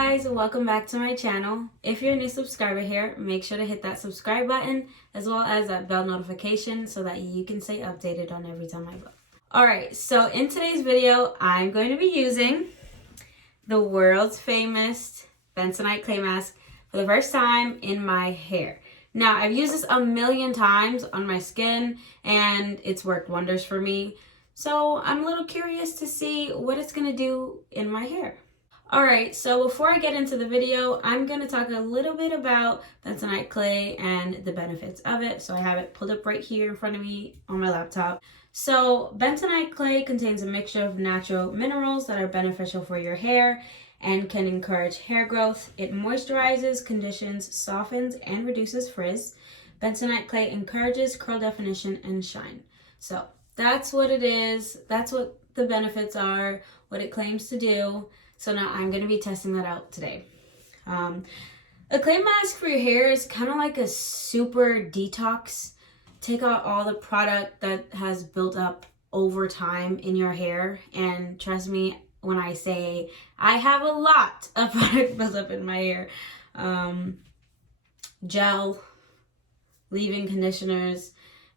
guys, welcome back to my channel. If you're a new subscriber here, make sure to hit that subscribe button as well as that bell notification so that you can stay updated on every time I go. Alright, so in today's video, I'm going to be using the world's famous Bentonite clay mask for the first time in my hair. Now, I've used this a million times on my skin and it's worked wonders for me. So I'm a little curious to see what it's going to do in my hair. Alright, so before I get into the video, I'm going to talk a little bit about bentonite clay and the benefits of it. So I have it pulled up right here in front of me on my laptop. So bentonite clay contains a mixture of natural minerals that are beneficial for your hair and can encourage hair growth. It moisturizes, conditions, softens, and reduces frizz. Bentonite clay encourages curl definition and shine. So that's what it is. That's what the benefits are, what it claims to do. So now I'm going to be testing that out today. A clay mask for your hair is kind of like a super detox. Take out all the product that has built up over time in your hair. And trust me when I say I have a lot of product built up in my hair. Gel, leave-in conditioners,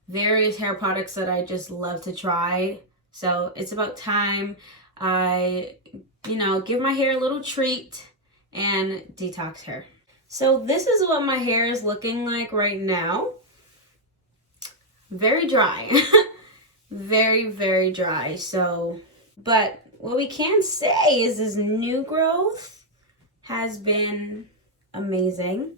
various hair products that I just love to try. So it's about time I give my hair a little treat and detox hair. So this is what my hair is looking like right now. Very dry. Very, very dry. But what we can say is this new growth has been amazing.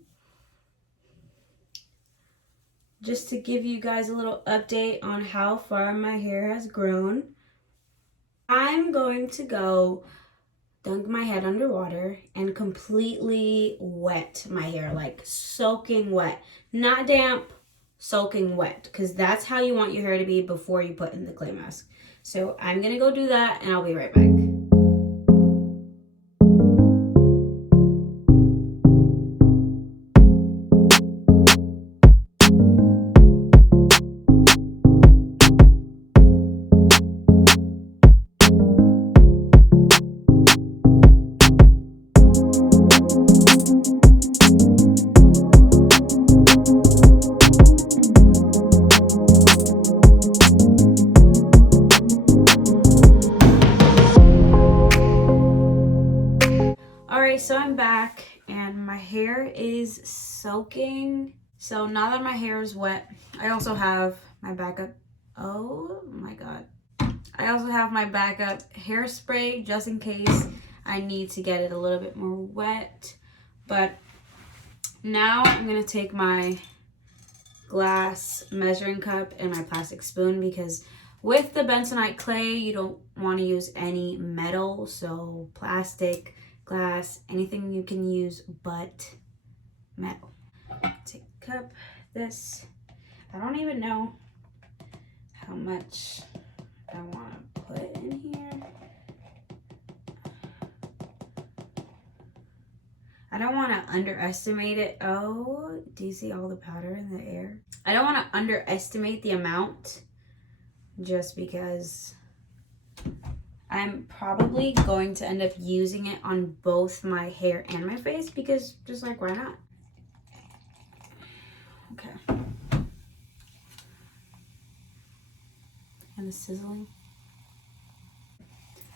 Just to give you guys a little update on how far my hair has grown, I'm going to go dunk my head underwater and completely wet my hair, like soaking wet. Not damp, soaking wet, because that's how you want your hair to be before you put in the clay mask. So I'm going to go do that and I'll be right back. So I'm back and my hair is soaking. So now that my hair is wet, I also have my backup. Oh my God. I also have my backup hairspray just in case I need to get it a little bit more wet. But now I'm going to take my glass measuring cup and my plastic spoon because with the bentonite clay, you don't want to use any metal. So plastic, glass, anything you can use but metal. Take a cup, this. I don't even know how much I want to put in here. I don't want to underestimate it. Oh, do you see all the powder in the air? I don't want to underestimate the amount just because I'm probably going to end up using it on both my hair and my face because just like, why not? Okay. And the sizzling.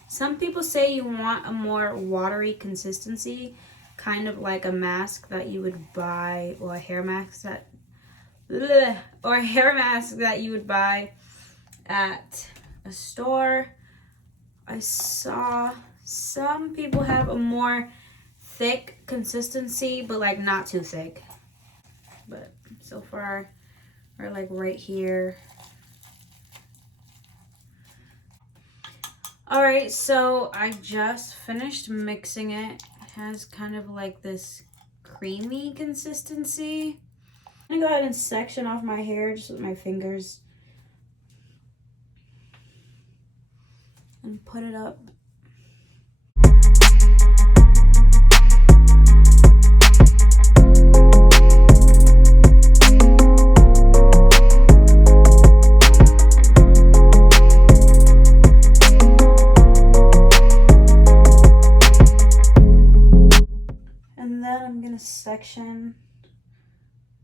Some people say you want a more watery consistency, kind of like a mask that you would buy, or a hair mask that, you would buy at a store. I saw some people have a more thick consistency, but like not too thick. But so far, we're like right here. All right, so I just finished mixing it. It has kind of like this creamy consistency. I'm gonna go ahead and section off my hair just with my fingers and put it up.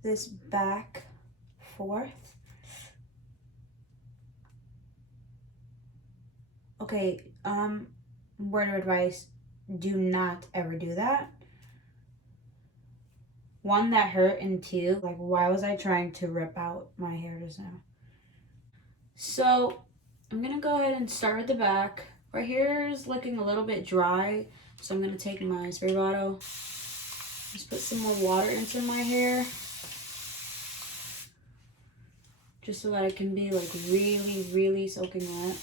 this back fourth. Okay, word of advice, do not ever do that. One, that hurt, and two, like, why was I trying to rip out my hair just now? So I'm gonna go ahead and start with the back. Right here is looking a little bit dry, so I'm gonna take my spray bottle, just put some more water into my hair, just so that it can be like really, really soaking wet.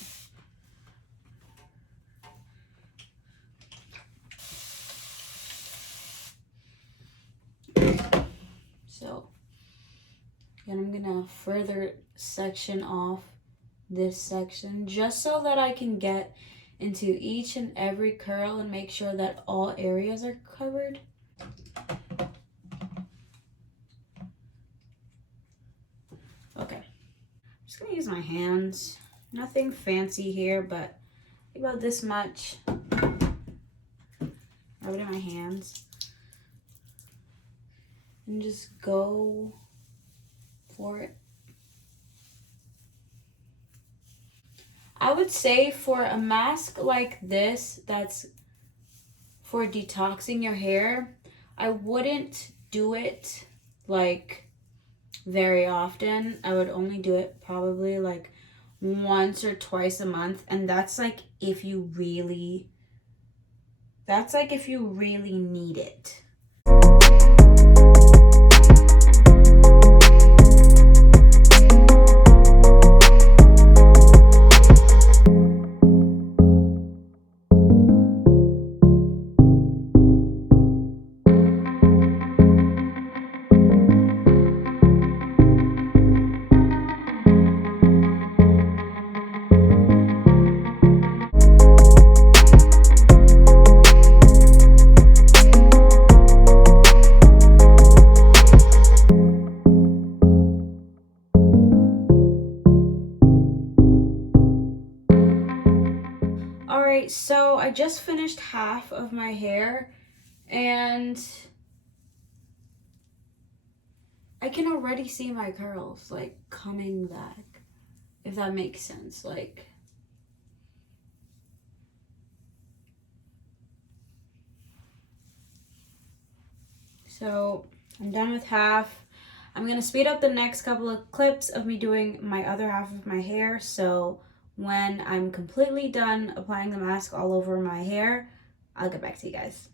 So, and I'm gonna further section off this section just so that I can get into each and every curl and make sure that all areas are covered. Okay, I'm just gonna use my hands. Nothing fancy here, but about this much. Rub it in my hands. And just go for it. I would say for a mask like this that's for detoxing your hair, I wouldn't do it like very often. I would only do it probably like once or twice a month, and that's like if you really need it. Alright, so I just finished half of my hair, and I can already see my curls, like, coming back, if that makes sense, like. So, I'm done with half. I'm gonna speed up the next couple of clips of me doing my other half of my hair, so when I'm completely done applying the mask all over my hair, I'll get back to you guys.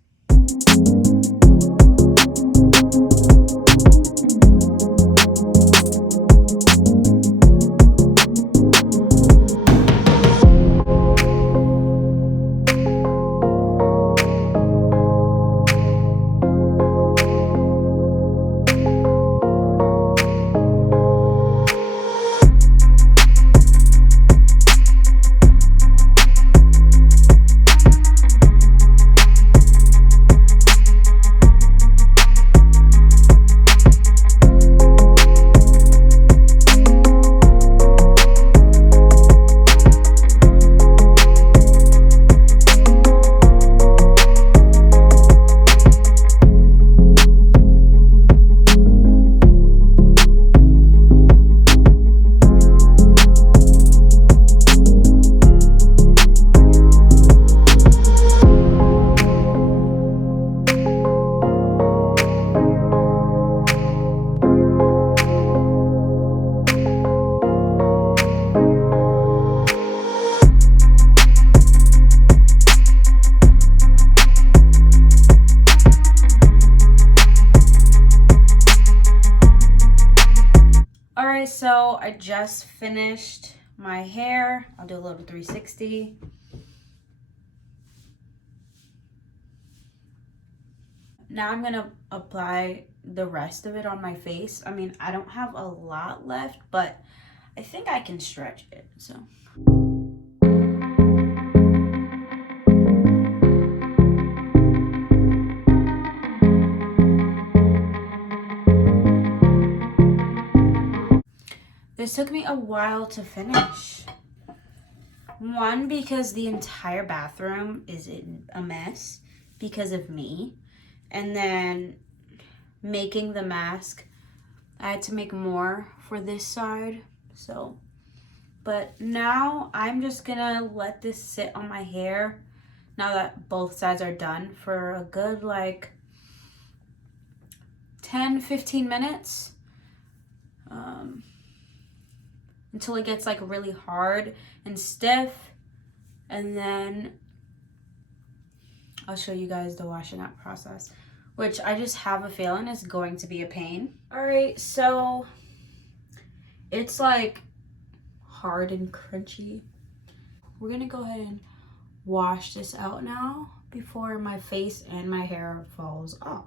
Alright, so I just finished my hair. I'll do a little 360. Now I'm gonna apply the rest of it on my face. I mean, I don't have a lot left, but I think I can stretch it, so. This took me a while to finish. One, because the entire bathroom is in a mess because of me. And then making the mask I had to make more for this side, so. But now I'm just gonna let this sit on my hair now that both sides are done for a good like 10-15 minutes until it gets like really hard and stiff, and then I'll show you guys the washing up process, which I just have a feeling is going to be a pain. All right, so it's like hard and crunchy. We're gonna go ahead and wash this out now before my face and my hair falls off.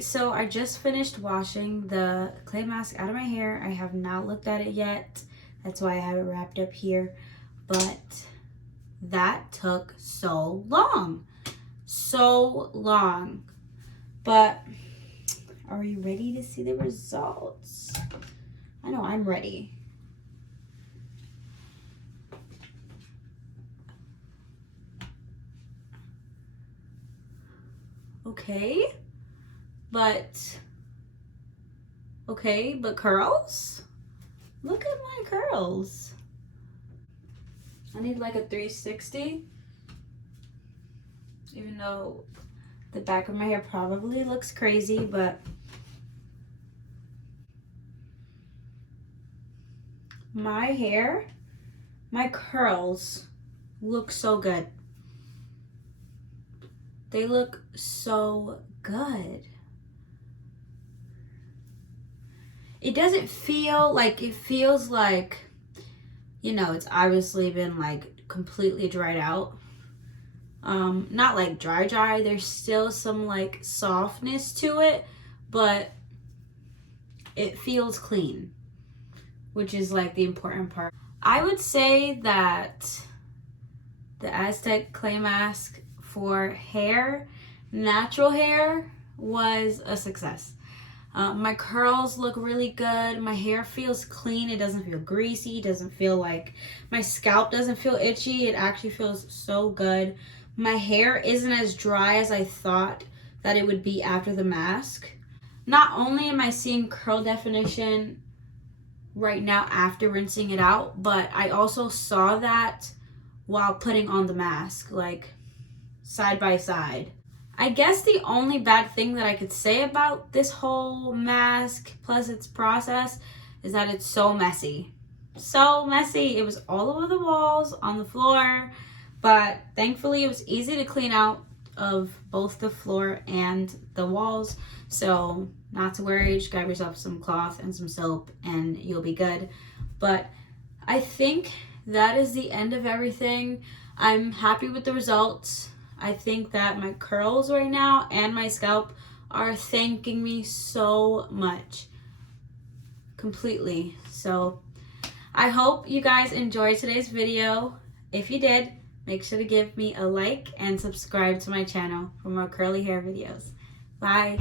So I just finished washing the clay mask out of my hair. I have not looked at it yet. That's why I have it wrapped up here. But that took so long. So long. But are you ready to see the results? I know I'm ready. Okay. But curls? Look at my curls. I need like a 360. Even though the back of my hair probably looks crazy, but my hair, my curls look so good. They look so good. It doesn't feel like, it feels like, you know, it's obviously been like completely dried out. Not like dry. There's still some like softness to it, but it feels clean, which is like the important part. I would say that the Aztec clay mask for hair, natural hair, was a success. My curls look really good. My hair feels clean. It doesn't feel greasy. It doesn't feel like, my scalp doesn't feel itchy. It actually feels so good. My hair isn't as dry as I thought that it would be after the mask. Not only am I seeing curl definition right now after rinsing it out, but I also saw that while putting on the mask, like side by side. I guess the only bad thing that I could say about this whole mask plus its process is that it's so messy. So messy. It was all over the walls, on the floor, but thankfully it was easy to clean out of both the floor and the walls. So not to worry, just grab yourself some cloth and some soap and you'll be good. But I think that is the end of everything. I'm happy with the results. I think that my curls right now and my scalp are thanking me so much. Completely. So I hope you guys enjoyed today's video. If you did, make sure to give me a like and subscribe to my channel for more curly hair videos. Bye.